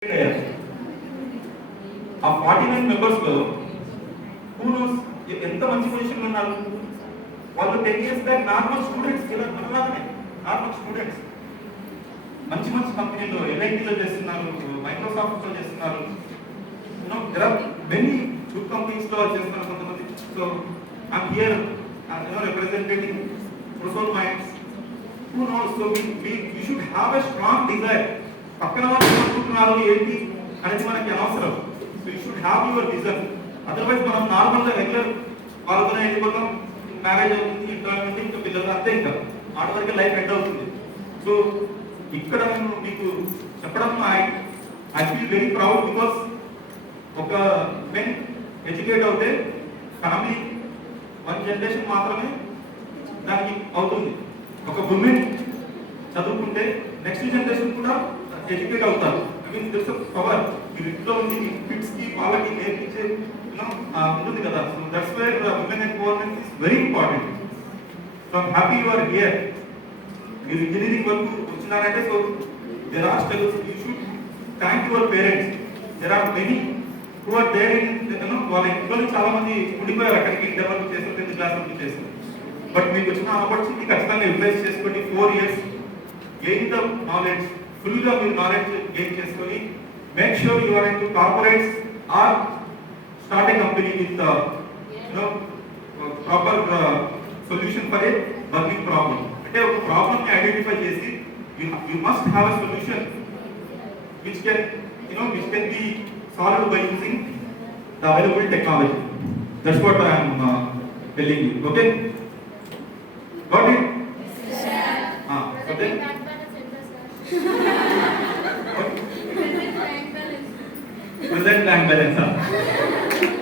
ఆ 49 మెంబర్స్ లో who knows ఎంత మంచి పొజిషన్ ఉన్నారు. వాళ్ళు 10 years బ్యాక్ నార్మల్ స్టూడెంట్స్, ఇలా మనలాగానే నార్మల్ స్టూడెంట్స్ మంచి మంచి కంపెనీలో ఎల్ఐటీలో చేస్తున్నారు, మైక్రోసాఫ్ట్ లో చేస్తున్నారు. There are many good companies లో చేస్తున్నారు కొంతమంది. So I'm here representing Prosol minds. Who knows, so we should have a strong desire. పక్కన వాళ్ళు ఏమనుకుంటున్నారు ఏంటి అనేది మనకి అనవసరం. So you should have your vision. Otherwise మనం నార్మల్గా రెగ్యులర్ వాళ్ళతోనే వెళ్ళిపోతాం, మ్యారేజ్ అవుతుంది, ఎంజాయ్మెంట్, ఇంకా పిల్లలు, అంతే, ఇంకా ఆడవరకు లైఫ్ ఎండ్ అవుతుంది. సో ఇక్కడ నేను మీకు చెప్పడం I feel very proud, because ఒక మెన్ ఎడ్యుకేట్ అవుతే ఫ్యామిలీ 1 జనరేషన్ మాత్రమే దానికి అవుతుంది. ఒక ఉమెన్ చదువుకుంటే నెక్స్ట్ జనరేషన్ కూడా ఎడ్యుకేట్ అవుతారు. ఐ మీన్ దిస్ పవర్ మీ ఇంట్లో ఉంది, మీ కిడ్స్ కి వాళ్ళకి నేర్పించే ఉంటుంది కదా. So that's where women empowerment is very important. So I'm happy you are here. మీరు ఇంజనీరింగ్ వరకు వచ్చినారంటే so there are struggles. You should thank your parents. There are many who are there in వాళ్ళ ఇంట్లో చాలా మంది ఉండిపోయారు అక్కడికి, ఇంటర్ వరకు చేస్తారు, 10th క్లాస్ వరకు చేస్తారు. బట్ మీకు వచ్చిన ఆపర్చునిటీ ఖచ్చితంగా యూటిలైజ్ చేసుకోండి. 4 years గెయిన్ ద నాలెడ్జ్, ఫుల్గా మీరు నాలెడ్జ్ గెయిన్ చేసుకొని make sure you are into corporates or start a company with proper solution for a burning problem. అంటే ఒక ప్రాబ్లమ్ ని ఐడెంటిఫై చేసి you must have a solution which can be solved by using the available technology. That's what I am telling you. Okay, got it? So then present bank balance.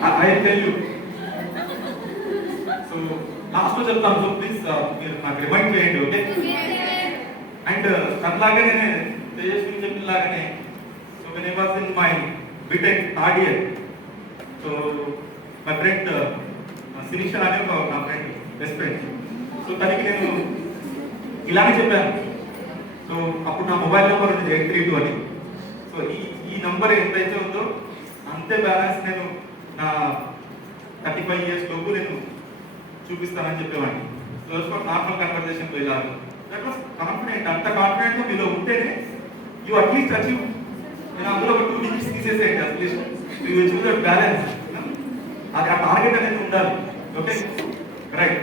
I tell you. So last లో చెప్తాను. So please మీరు నాకు రిమైండ్ చేయండి. Okay, and అట్లాగనే తేజస్విని చెప్పినలాగానే so when I was in my BTech third year, so my friend Sireesha అనే నా friend, best friend. So తనకి నేను ఇలానే చెప్పాను. సో అప్పుడు నా మొబైల్ నెంబర్ ఉంది 832 అని. సో ఈ నంబర్ ఎంతైతే ఉందో అంతే బ్యాలెన్స్ నేను నా 35 years లోపు నేను చూపిస్తానని చెప్పేవాడిని. సో నార్మల్ కన్వర్జేషన్ వెళ్ళాలి. That was confident. అంత కాన్ఫిడెంట్ మీరు ఉంటేనే యూ అట్లీస్ట్ అచీవ్. నేను అందులో ఒక 2 digits తీసేసేయండి at least. You achieve that balance. అది ఆ టార్గెట్ అనేది ఉండాలి. Okay, right.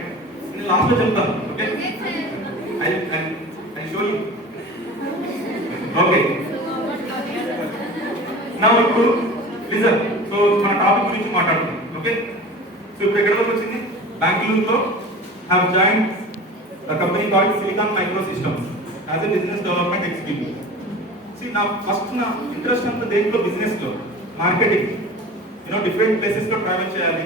నేను లాస్ట్ లో చెప్తాను. Okay, I show you. Okay, నా ఇప్పుడు లిజన్. సో మన టాపిక్ గురించి మాట్లాడుతున్నాం. ఓకే, సో ఇప్పుడు ఎక్కడ వరకు వచ్చింది? బెంగళూరులో have joined a company called Silicon Microsystems as a business development executive. See, నా ఫస్ట్ నా ఇంట్రెస్ట్ అంతా దేంట్లో? బిజినెస్ లో, మార్కెటింగ్. డిఫరెంట్ ప్లేసెస్ లో ట్రావెల్ చేయాలి,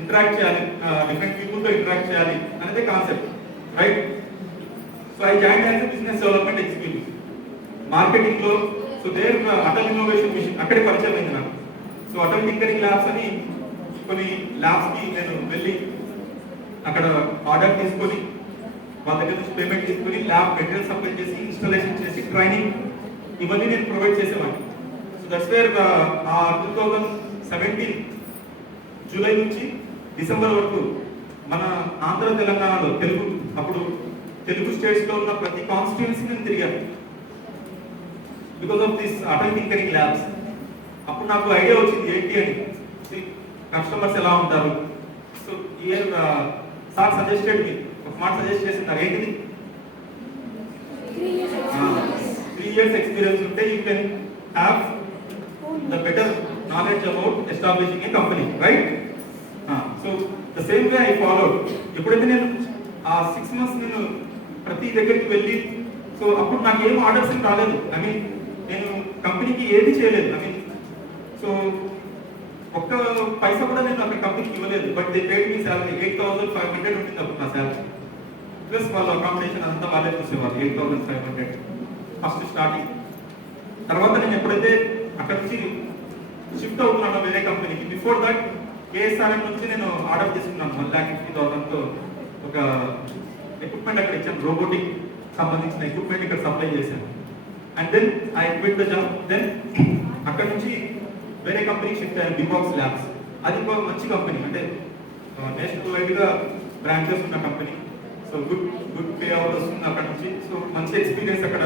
ఇంటరాక్ట్ చేయాలి, డిఫరెంట్ పీపుల్ తో ఇంటరాక్ట్ చేయాలి అనేది concept, right? So I join as a business development executive marketing లో. So there Atal innovation mission అక్కడే పరిచయం అయింది నాకు. సో అటల్ టింకరింగ్ ల్యాబ్స్ అని కొన్ని ల్యాబ్స్ కి నేను వెళ్ళి అక్కడ ఆర్డర్ తీసుకొని వాళ్ళ దగ్గర నుంచి పేమెంట్ తీసుకొని ల్యాబ్ మెటీరియల్ సప్లై చేసి, ఇన్స్టాలేషన్ చేసి, ట్రైనింగ్ ఇవన్నీ నేను ప్రొవైడ్ చేసేవాడిని. సో దట్స్ వేర్ 2017 జూలై నుంచి డిసెంబర్ వరకు మన ఆంధ్ర తెలంగాణలో అప్పుడు తెలుగు స్టేట్స్ లో ఉన్న ప్రతి కాన్స్టిట్యుయెన్సీ నేను తిరిగాను because of this Atal tinkering labs. అప్పుడు నాకు ఐడియా వచ్చింది ఏంటి అని, కస్టమర్స్ ఎలా ఉంటారు. So year sir suggested me ఒక మాట సజెస్ట్ చేస్తున్నారు. ఏంటిది? 3 years ఎక్స్పీరియన్స్ ఉంటే you can have the better knowledge about establishing a company, right? So the same way I followed. ఎప్పుడైతే నేను ఆ 6 months నేను ప్రతి దగ్గరికి వెళ్ళి, సో అప్పుడు నాకు ఏం ఆర్డర్స్ రాలేదు. ఐ మీన్ నేను కంపెనీకి ఏది చేయలేదు. ఐ మీన్ సో ఒక్క పైసా కూడా నేను అక్కడ కంపెనీకి ఇవ్వలేదు. బట్ దే పేడ్ మీ శాలరీ 8,500 ఉంటుంది అప్పుడు నా శాలరీ. ప్లస్ వాళ్ళ అకామిడేషన్ అంతా వాళ్ళే చూసేవాళ్ళు. 8,500 ఫస్ట్ స్టార్టింగ్. తర్వాత నేను ఎప్పుడైతే అక్కడ నుంచి షిఫ్ట్ అవుతున్నాను వేరే కంపెనీకి, బిఫోర్ దట్ కేఎస్ఆర్ఎం నుంచి నేను ఆర్డర్ తీసుకున్నాను 1,50,000తో ఒక ఎక్విప్మెంట్ అక్కడ ఇచ్చాను. రోబోటిక్ సంబంధించిన ఎక్విప్మెంట్ ఇక్కడ సప్లై చేశాను. And then I quit the job. Then అక్కడ నుంచి వేరే కంపెనీకి షిఫ్ట్ అయ్యాను, బిబాక్స్ ల్యాబ్స్. అది ఒక మంచి కంపెనీ, అంటే నేషనల్ వైడ్గా బ్రాంచెస్ ఉన్న company. So good pay out వస్తుంది అక్కడ నుంచి. సో మంచి ఎక్స్పీరియన్స్ అక్కడ